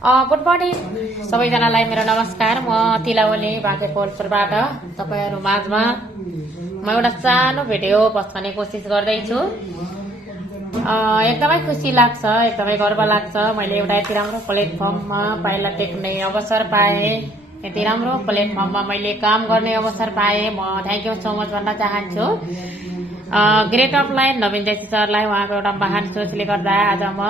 Good morning सबैजनालाई मेरो नमस्कार। म तिलावली बाँकेकोलबाट तपाईहरु माझमा म एउटा सानो भिडियो पस्कने कोसिस गर्दैछु। एकदमै खुसी लाग्छ, एकदमै गर्व लाग्छ। मैले एउटा यति राम्रो प्लेटफर्ममा पाइला टेक्ने अवसर पाए, यति राम्रो प्लेटफर्ममा मैले काम गर्ने अवसर पाए। म थ्यांक यू सो मच भन्न चाहन्छु ग्रेट अपलाइन नवीन जैसी सरलाई। उहाँको एउटा महान सोचले गर्दा आज म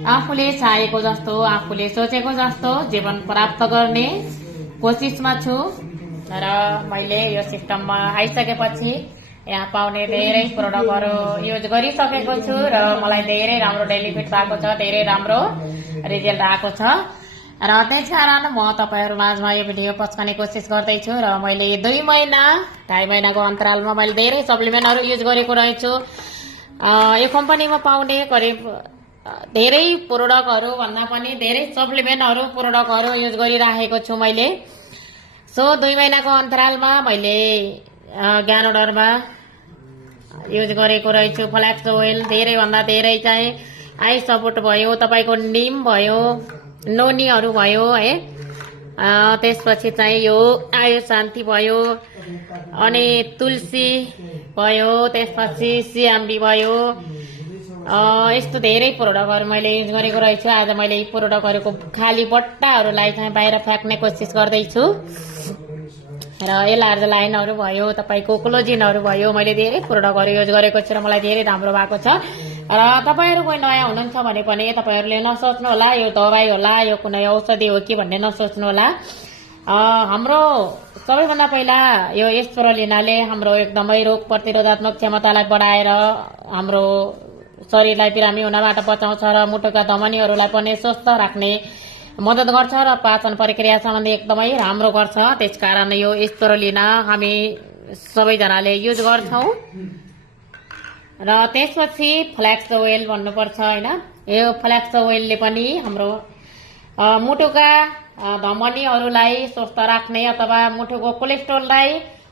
आफूले चाहेको जस्तो, आफूले सोचेको जस्तो जीवन प्राप्त गर्ने कोसिसमा छु र मैले यो सिस्टममा आइसकेपछि यहाँ पाउने धेरै प्रोडक्टहरु युज गरिसकेको छु र मलाई धेरै राम्रो बेनिफिट भएको छ, धेरै राम्रो रिजल्ट आएको छ र त्यसकारण म तपाईहरु माझमा यो भिडियो पस्कने कोसिस गर्दैछु। र मैले 2 महिना 2.5 महिनाको अन्तरालमा मैले धेरै सप्लिमेन्टहरु युज गरेको रहेछु। यो कम्पनीमा पाउने करिब धेरै प्रोडक्टहरु भन्दा पनि धेरै सप्लिमेन्टहरु प्रोडक्टहरु युज गरिराखेको छु मैले। सो 2 महिनाको अन्तरालमा मैले ज्ञानोडरमा युज गरेको रहेछु फ्ल्याक्स ओइल, धेरै भन्दा धेरै चाहिँ आई सपोर्ट भयो, तपाईको नीम भयो, नोनीहरु भयो है, त्यसपछि चाहिँ यो आयु शान्ति भयो, अनि तुलसी भयो, त्यसपछि सियाम्बी भयो। यस्तो धेरै प्रोडक्टहरु मैले युज गरेको रहेछु। आज मैले यी प्रोडक्टहरुको खाली बट्टाहरुलाई चाहिँ बाहिर फ्याक्ने कोसिस गर्दैछु र एलार्ज लाइनहरु भयो, तपाईको कोलोजिनहरु भयो, मैले धेरै प्रोडक्टहरु युज गरेको छु र मलाई धेरै राम्रो भएको छ। र तपाईहरु कोही नयाँ हुनुहुन्छ भने पनि तपाईहरुले नसोच्नु होला यो दबाई होला, यो कुनै औषधि हो कि भन्ने नसोच्नु होला। हाम्रो सबैभन्दा पहिला यो स्पिरुलिनाले हाम्रो एकदमै रोग प्रतिरोधात्मक क्षमतालाई बढाएर हाम्रो शरीरलाई बिरामी हुनबाट बचाउँछ र मुटुका धमनीहरुलाई पनि स्वस्थ राख्ने मद्दत गर्छ र पाचन प्रक्रिया सम्बन्धी एकदमै राम्रो गर्छ। त्यसकारण यो स्पिरुलिना हामी सबैजनाले युज गर्छौं। र त्यसपछि फ्ल्याक्स ओइल भन्नुपर्छ हैन, यो फ्ल्याक्स ओइलले पनि हाम्रो मुटुका धमनीहरुलाई स्वस्थ राख्ने अथवा मुटुको कोलेस्ट्रोललाई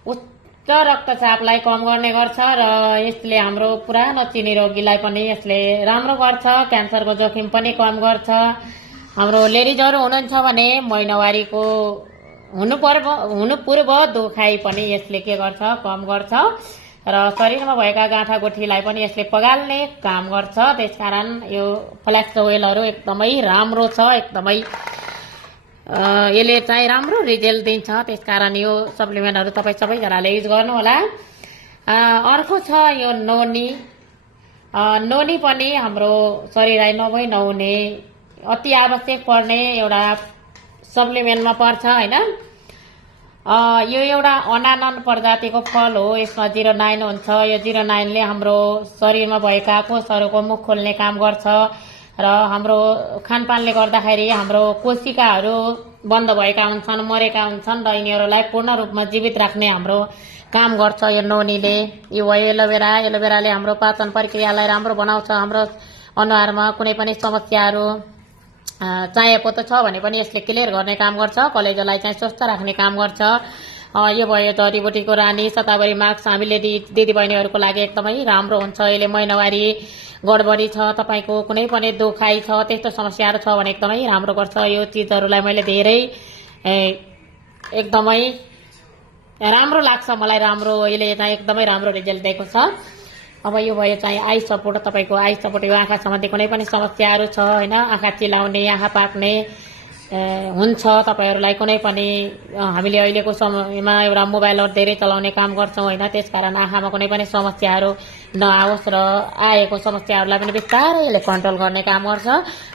उच्च रक्तचापलाई कम गर्ने गर्छ र यसले हाम्रो पुरानो चिनी रोगीलाई पनि यसले राम्रो गर्छ। क्यान्सरको जोखिम पनि कम गर्छ। हाम्रो लेडिजहरु हुनुहुन्छ भने महिनावारीको हुनु पूर्व दुखाइ पनि यसले के गर्छ, कम गर्छ र शरीरमा भएका गाँठागुठीलाई पनि यसले पगाल्ने काम गर्छ। त्यसकारण यो फ्ल्याक्स ओइलहरु एकदमै राम्रो छ, एकदमै यसले चाहिँ राम्रो रिजल्ट दिन्छ। त्यसकारण यो सप्लिमेन्टहरु तपाई सबैजनाले युज गर्नु होला। अर्को छ यो नोनी। नोनी पनि हाम्रो शरीरलाई नभई नहुने अति आवश्यक पर्ने एउटा सप्लिमेन्टमा पर्छ हैन। यो एउटा अनानन प्रजातिको फल हो, यसमा 09 हुन्छ। यो 09 ले हाम्रो शरीरमा भएका कोषहरुको मुख खोल्ने काम गर्छ र हाम्रो खानपानले गर्दाखेरि हाम्रो कोशिकाहरू बन्द भएका हुन्छन्, मरेका हुन्छन् र यिनीहरूलाई पूर्ण रूपमा जीवित राख्ने हाम्रो काम गर्छ यो नोनीले। यो भयो एलोभेरा। एलोभेराले हाम्रो पाचन प्रक्रियालाई राम्रो बनाउँछ। हाम्रो अनुहारमा कुनै पनि समस्याहरू चाहेपोतो छ भने पनि यसले क्लियर गर्ने काम गर्छ। कलेजोलाई चाहिँ स्वस्थ राख्ने काम गर्छ। यो भयो जडीबुटीको रानी सतावरी मार्क्स। हामीले दिदीबहिनीहरूको लागि एकदमै राम्रो हुन्छ। यसले महिनावारी गडबडी छ, तपाईको कुनै पनि दुखाइ छ, त्यस्तो समस्याहरू छ भने एकदमै राम्रो गर्छ। यो चीजहरुलाई मैले धेरै एकदमै राम्रो लाग्छ मलाई। राम्रो यसले चाहिँ एकदमै राम्रो रिजल्ट दिएको छ। अब यो भयो चाहिँ आई सपोर्ट। तपाईको आई सपोर्ट यो आँखा सम्बन्धी कुनै पनि समस्याहरू छ हैन, आँखा चिलाउने, आँखा पाक्ने हुन्छ तपाईहरुलाई कुनै पनि, हामीले अहिलेको समयमा एउटा मोबाइलहरु धेरै चलाउने काम गर्छौं हैन, त्यसकारण आँखामा कुनै पनि समस्याहरू नआओस् र आएको समस्याहरूलाई पनि बिस्तारै यसले कन्ट्रोल गर्ने काम गर्छ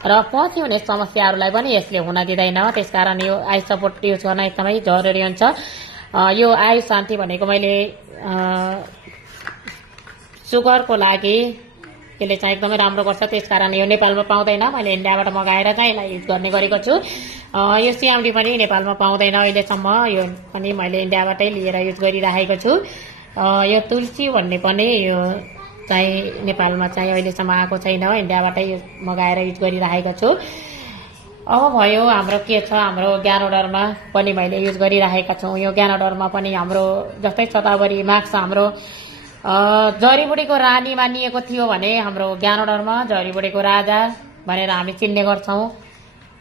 र पछि हुने समस्याहरूलाई पनि यसले हुन दिँदैन। त्यसकारण यो आई सपोर्ट युज गर्न एकदमै जरुरी हुन्छ। यो आयु शान्ति भनेको मैले सुगरको लागि यसले चाहिँ एकदमै राम्रो गर्छ। त्यसकारण यो नेपालमा पाउँदैन, मैले इन्डियाबाट मगाएर चाहिँ यसलाई युज गर्ने गरेको छु। यो सियाम्बी पनि नेपालमा पाउँदैन अहिलेसम्म, यो पनि मैले इन्डियाबाटै लिएर युज गरिराखेको छु। यो तुलसी भन्ने पनि यो चाहिँ नेपालमा चाहिँ अहिलेसम्म आएको छैन, इन्डियाबाटै मगाएर युज गरिराखेको छु। अब भयो हाम्रो के छ, हाम्रो ज्ञानोडरमा पनि मैले युज गरिराखेका छौं। यो ज्ञानोडरमा पनि हाम्रो जस्तै सतावरी मार्क्स हाम्रो जडीबुटीको रानी मानिएको थियो भने हाम्रो ज्ञानोडरमा जडीबुटीको राजा भनेर हामी चिन्ने गर्छौं।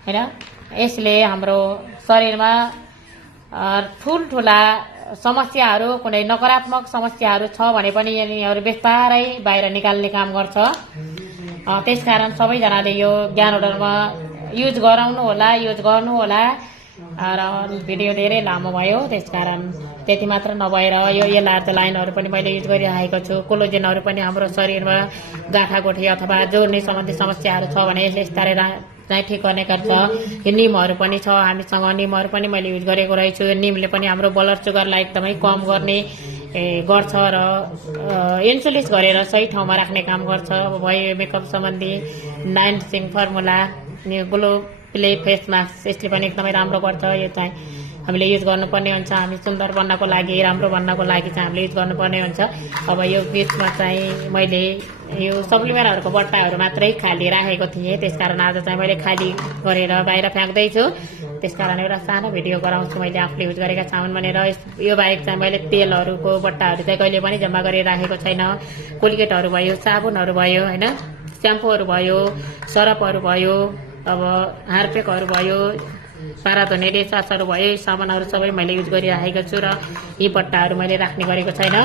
होइन। यसले हाम्रो शरीरमा ठुल्ठुला समस्याहरू कुनै नकारात्मक समस्याहरू छ भने पनि यिनीहरू बिस्तारै बाहिर निकाल्ने काम गर्छ। त्यसकारण सबैजनाले यो ज्ञानोडरमा युज गराउनु होला, युज गर्नु होला। र भिडियो धेरै लामो भयो, त्यसकारण त्यति मात्र नभएर यो लार्ज लाइनहरू पनि मैले युज गरिरहेको छु। कोलोजेनहरू पनि हाम्रो शरीरमा गाँठागोठी अथवा जोड्ने सम्बन्धी समस्याहरू छ भने यसले बिस्तारै चाहिँ ठिक गर्ने गर्छ। यो निमहरू पनि छ हामीसँग, निमहरू पनि मैले युज गरेको रहेछु। निमले पनि हाम्रो ब्लड सुगरलाई एकदमै कम गर्ने गर्छ र इन्सुलिस गरेर सही ठाउँमा राख्ने काम गर्छ। अब भयो मेकअप सम्बन्धी नाइन्सिङ formula, glow play face mask, यसले पनि एकदमै राम्रो गर्छ। यो चाहिँ हामीले युज गर्नुपर्ने हुन्छ। हामी सुन्दर बन्नको लागि, राम्रो बन्नको लागि चाहिँ हामीले युज गर्नुपर्ने हुन्छ। अब यो बिचमा चाहिँ मैले यो सप्लिमेन्टहरूको बट्टाहरू मात्रै खाली राखेको थिएँ, त्यसकारण आज चाहिँ मैले खाली गरेर बाहिर फ्याँक्दैछु। त्यसकारण एउटा सानो भिडियो गराउँछु मैले आफूले युज गरेका सामान भनेर। यो बाहेक चाहिँ मैले तेलहरूको बट्टाहरू चाहिँ कहिले पनि जम्मा गरेर राखेको छैन। कोलगेटहरू भयो, साबुनहरू भयो, होइन, स्याम्पूहरू भयो, सरपहरू भयो, अब हार्पिकहरू भयो, पारा धुने डिसवासहरू भयो, यी सामानहरू सबै मैले युज गरिराखेको छु र यी बट्टाहरू मैले राख्ने गरेको छैन।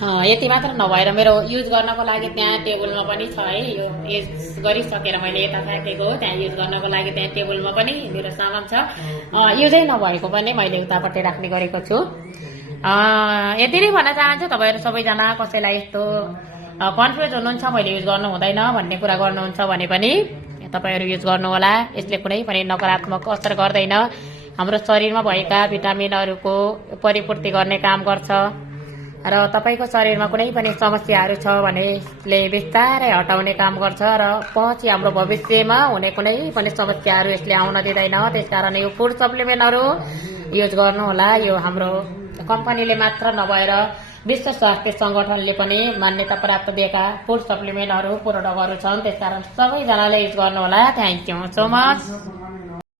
यति मात्र नभएर मेरो युज गर्नको लागि त्यहाँ टेबलमा पनि छ है। यो युज गरिसकेर मैले यता फ्याँकेको हो, त्यहाँ युज गर्नको लागि त्यहाँ टेबलमा पनि मेरो सामान छ। युजै नभएको पनि मैले उतापट्टि राख्ने गरेको छु। यति नै भन्न चाहन्छु, तपाईँहरू सबैजना कसैलाई यस्तो कन्फ्युज हुनुहुन्छ मैले युज गर्नु हुँदैन भन्ने कुरा गर्नुहुन्छ भने पनि तपाईँहरू युज गर्नुहोला। यसले कुनै पनि नकारात्मक असर गर्दैन। हाम्रो शरीरमा भएका भिटामिनहरूको परिपूर्ति गर्ने काम गर्छ र तपाईँको शरीरमा कुनै पनि समस्याहरू छ भने यसले बिस्तारै हटाउने काम गर्छ र पछि हाम्रो भविष्यमा हुने कुनै पनि समस्याहरू यसले आउन दिँदैन। त्यसकारण यो फुड सप्लिमेन्टहरू युज गर्नुहोला। यो हाम्रो कम्पनीले मात्र नभएर विश्व स्वास्थ्य संगठनले पनि मान्यता प्राप्त दिएका फुड सप्लिमेन्टहरू प्रोडक्टहरू छन्। त्यसकारण सबैजनाले युज गर्नुहोला। Thank you so much.